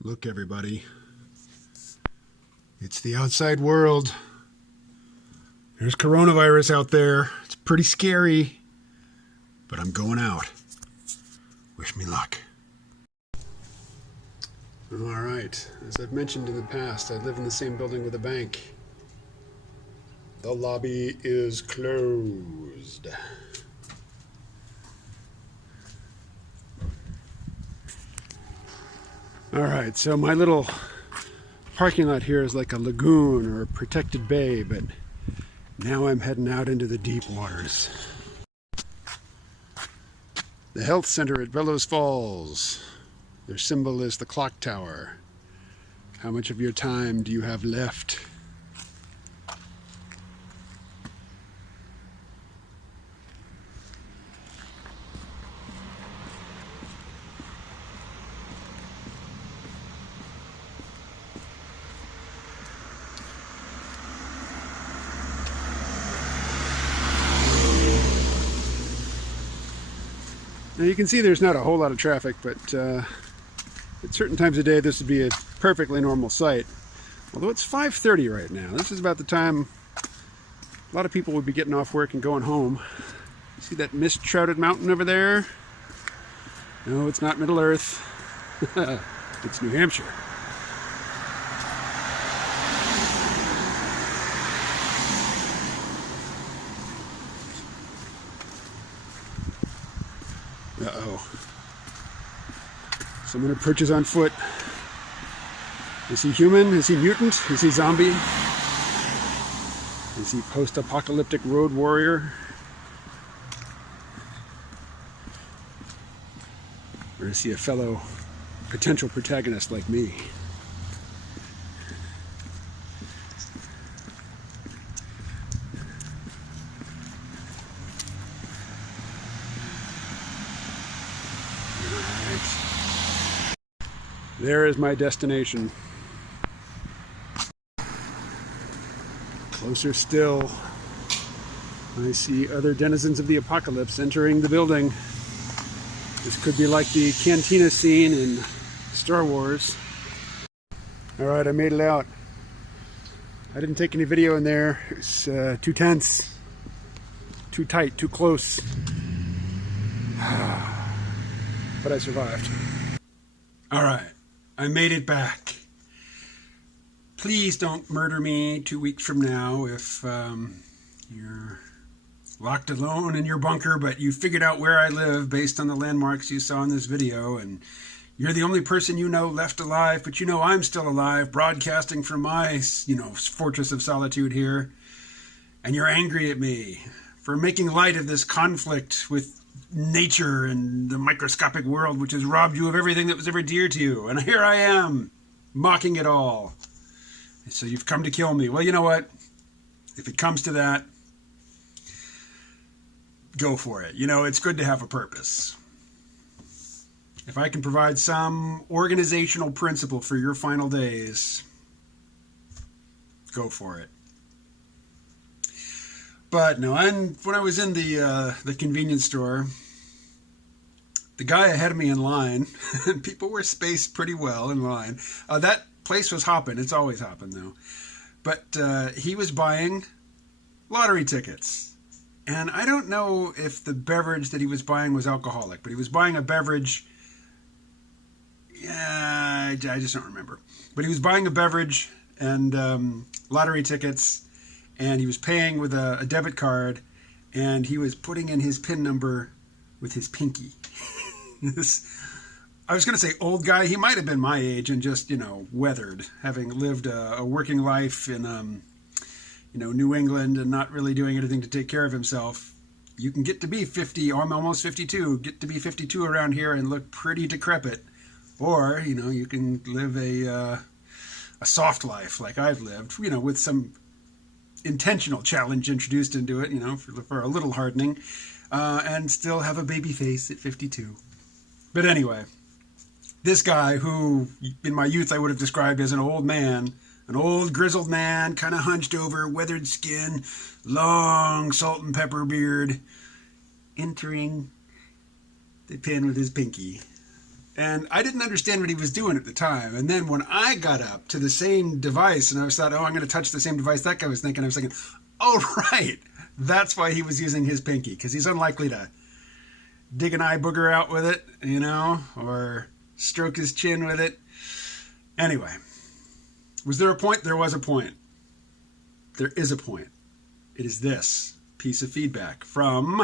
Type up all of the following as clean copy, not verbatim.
Look, everybody. It's the outside world. There's coronavirus out there. It's pretty scary. But I'm going out. Wish me luck. Alright. As I've mentioned in the past, I live in the same building with a bank. The lobby is closed. Alright, so my little parking lot here is like a lagoon or a protected bay, but now I'm heading out into the deep waters. The health center at Bellows Falls. Their symbol is the clock tower. How much of your time do you have left? Now you can see there's not a whole lot of traffic, but at certain times of day this would be a perfectly normal sight. Although it's 5:30 right now. This is about the time a lot of people would be getting off work and going home. See that mist-shrouded mountain over there? No, it's not Middle Earth. It's New Hampshire. Uh-oh. Someone approaches on foot. Is he human? Is he mutant? Is he zombie? Is he post-apocalyptic road warrior? Or is he a fellow potential protagonist like me? There is my destination. Closer still, I see other denizens of the apocalypse entering the building. This could be like the cantina scene in Star Wars. Alright, I made it out. I didn't take any video in there. It was too tense, too tight, too close. But I survived. Alright. I made it back. Please don't murder me 2 weeks from now if you're locked alone in your bunker, but you figured out where I live based on the landmarks you saw in this video, and you're the only person you know left alive, but you know I'm still alive, broadcasting from my, fortress of solitude here, and you're angry at me for making light of this conflict with nature and the microscopic world which has robbed you of everything that was ever dear to you, and here I am mocking it all. So you've come to kill me. Well, you know what, if it comes to that, go for it. It's good to have a purpose. If I can provide some organizational principle for your final days, go for it. But no, when I was in the convenience store, the guy ahead of me in line, and people were spaced pretty well in line. That place was hopping. It's always hopping though. But he was buying lottery tickets. And I don't know if the beverage that he was buying was alcoholic, but he was buying a beverage. Yeah, I just don't remember. But he was buying a beverage and lottery tickets. And he was paying with a debit card, and he was putting in his PIN number with his pinky. I was going to say old guy. He might have been my age and just, weathered, having lived a working life in, New England and not really doing anything to take care of himself. You can get to be 50, I'm almost 52, get to be 52 around here and look pretty decrepit. Or, you can live a soft life like I've lived, with some intentional challenge introduced into it, for a little hardening, and still have a baby face at 52. But anyway, this guy who in my youth I would have described as an old man, an old grizzled man, kind of hunched over, weathered skin, long salt and pepper beard, entering the pen with his pinky. And I didn't understand what he was doing at the time. And then when I got up to the same device and I was thought, oh, I'm going to touch the same device that guy was thinking, I was thinking, oh, right. That's why he was using his pinky, because he's unlikely to dig an eye booger out with it, you know, or stroke his chin with it. Anyway, was there a point? There was a point. There is a point. It is this piece of feedback from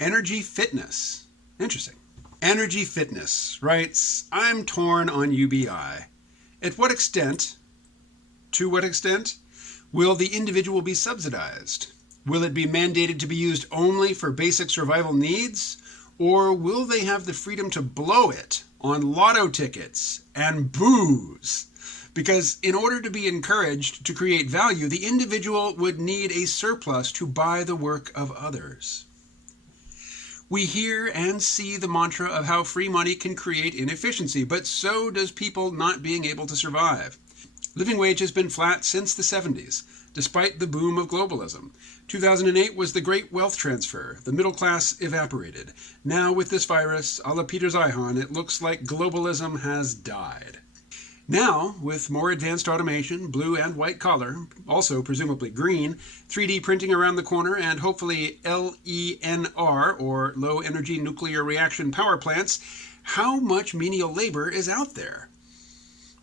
Energy Fitness. Interesting. Energy Fitness writes, I'm torn on UBI. At what extent, to what extent, will the individual be subsidized? Will it be mandated to be used only for basic survival needs? Or will they have the freedom to blow it on lotto tickets and booze? Because in order to be encouraged to create value, the individual would need a surplus to buy the work of others. We hear and see the mantra of how free money can create inefficiency, but so does people not being able to survive. Living wage has been flat since the 70s, despite the boom of globalism. 2008 was the great wealth transfer. The middle class evaporated. Now with this virus, a la Peter Zeihan, it looks like globalism has died. Now, with more advanced automation, blue and white collar, also presumably green, 3D printing around the corner, and hopefully LENR, or low energy nuclear reaction power plants, how much menial labor is out there?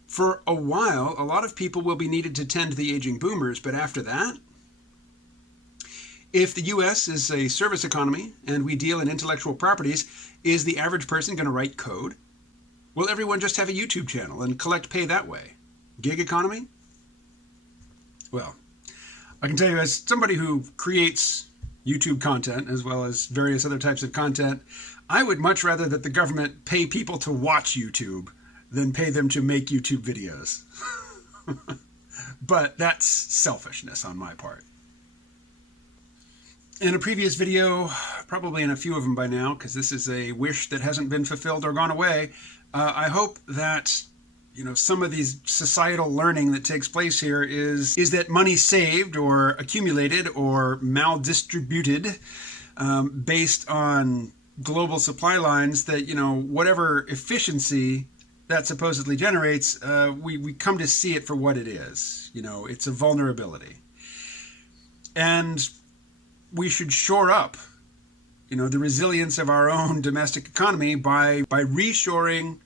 For a while, a lot of people will be needed to tend to the aging boomers, but after that? If the U.S. is a service economy and we deal in intellectual properties, is the average person going to write code? Will everyone just have a YouTube channel and collect pay that way? Gig economy? Well, I can tell you, as somebody who creates YouTube content as well as various other types of content, I would much rather that the government pay people to watch YouTube than pay them to make YouTube videos. But that's selfishness on my part. In a previous video, probably in a few of them by now, because this is a wish that hasn't been fulfilled or gone away, I hope that, you know, some of these societal learning that takes place here is that money saved or accumulated or maldistributed based on global supply lines, that, you know, whatever efficiency that supposedly generates, we come to see it for what it is. You know, it's a vulnerability. And we should shore up, you know, the resilience of our own domestic economy by reshoring,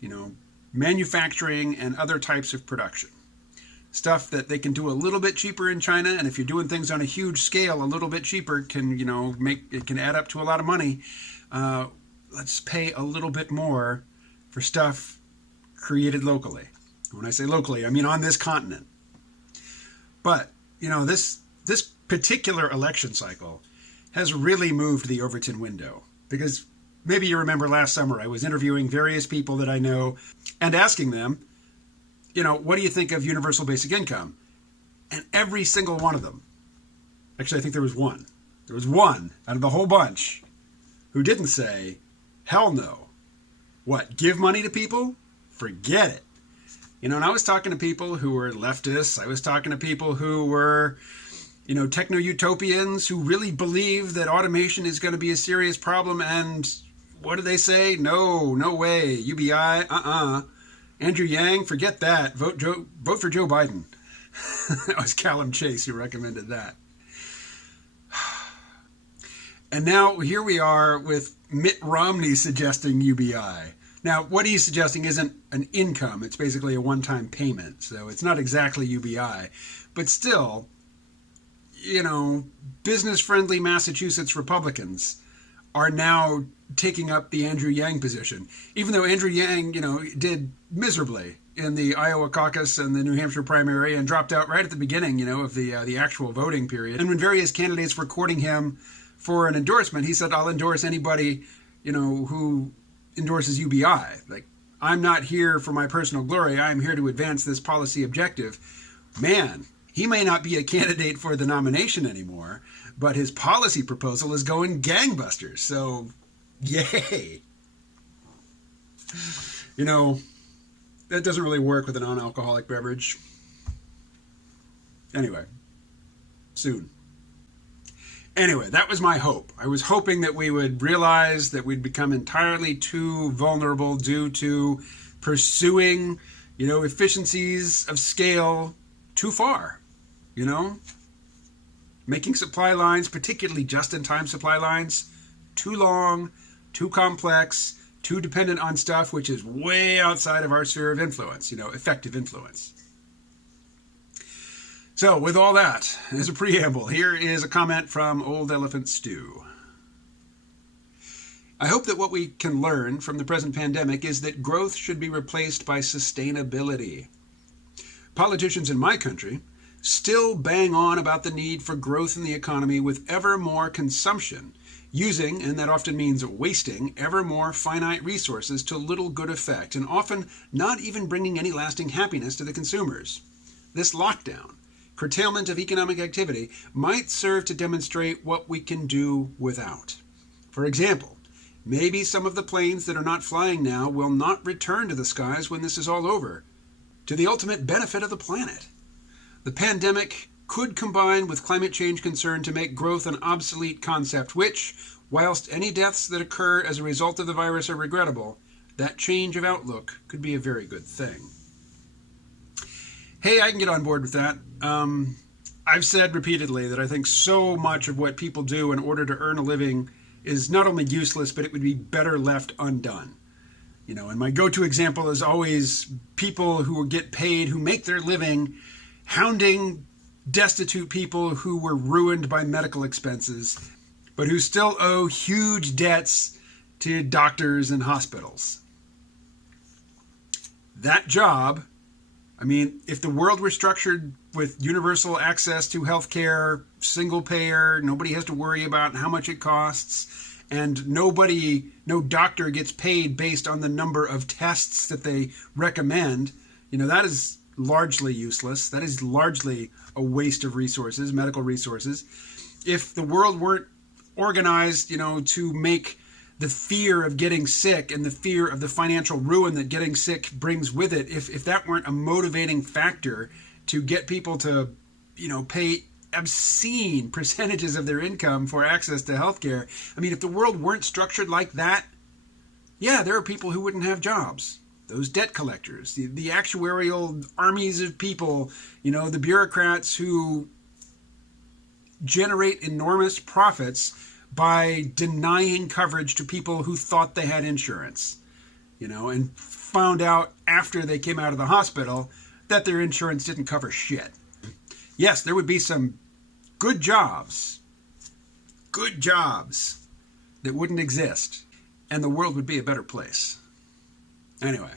you know, manufacturing and other types of production. Stuff that they can do a little bit cheaper in China, and if you're doing things on a huge scale, a little bit cheaper can, you know, it can add up to a lot of money. Let's pay a little bit more for stuff created locally. When I say locally, I mean on this continent. But, you know, this particular election cycle has really moved the Overton window, because maybe you remember last summer I was interviewing various people that I know and asking them, you know, what do you think of universal basic income? And every single one of them, actually I think there was one out of the whole bunch who didn't say, hell no. What, give money to people? Forget it. You know, and I was talking to people who were leftists. I was talking to people who were, you know, techno-utopians who really believe that automation is going to be a serious problem. And what do they say? No, no way. UBI, Andrew Yang, forget that. Vote for Joe Biden. That was Callum Chase who recommended that. And now here we are with Mitt Romney suggesting UBI. Now, what he's suggesting isn't an income. It's basically a one-time payment. So it's not exactly UBI. But still, you know, business-friendly Massachusetts Republicans are now taking up the Andrew Yang position. Even though Andrew Yang, you know, did miserably in the Iowa caucus and the New Hampshire primary and dropped out right at the beginning, you know, of the actual voting period. And when various candidates were courting him for an endorsement, he said, I'll endorse anybody, you know, who endorses UBI. Like, I'm not here for my personal glory. I'm here to advance this policy objective. Man, he may not be a candidate for the nomination anymore, but his policy proposal is going gangbusters. So, yay. You know, that doesn't really work with a non-alcoholic beverage. Anyway, soon. Anyway, that was my hope. I was hoping that we would realize that we'd become entirely too vulnerable due to pursuing, efficiencies of scale too far, making supply lines, particularly just-in-time supply lines, too long, too complex, too dependent on stuff which is way outside of our sphere of influence, effective influence. So, with all that as a preamble, here is a comment from Old Elephant Stew. I hope that what we can learn from the present pandemic is that growth should be replaced by sustainability. Politicians in my country still bang on about the need for growth in the economy with ever more consumption, using, and that often means wasting, ever more finite resources to little good effect, and often not even bringing any lasting happiness to the consumers. This lockdown, curtailment of economic activity, might serve to demonstrate what we can do without. For example, maybe some of the planes that are not flying now will not return to the skies when this is all over, to the ultimate benefit of the planet. The pandemic could combine with climate change concern to make growth an obsolete concept, which, whilst any deaths that occur as a result of the virus are regrettable, that change of outlook could be a very good thing. Hey, I can get on board with that. I've said repeatedly that I think so much of what people do in order to earn a living is not only useless, but it would be better left undone. And my go-to example is always people who get paid, who make their living hounding destitute people who were ruined by medical expenses, but who still owe huge debts to doctors and hospitals. That job, if the world were structured with universal access to healthcare, single payer, nobody has to worry about how much it costs, and no doctor gets paid based on the number of tests that they recommend, that is largely useless. That is largely a waste of resources, medical resources. If the world weren't organized, to make the fear of getting sick and the fear of the financial ruin that getting sick brings with it, if that weren't a motivating factor to get people to, pay obscene percentages of their income for access to healthcare. If the world weren't structured like that, yeah, there are people who wouldn't have jobs. Those debt collectors, the actuarial armies of people, the bureaucrats who generate enormous profits by denying coverage to people who thought they had insurance, and found out after they came out of the hospital that their insurance didn't cover shit. Yes, there would be some good jobs that wouldn't exist, and the world would be a better place. Anyway,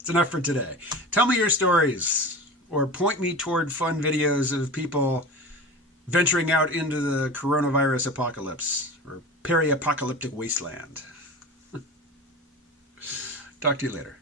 it's enough for today. Tell me your stories, or point me toward fun videos of people venturing out into the coronavirus apocalypse, or peri-apocalyptic wasteland. Talk to you later.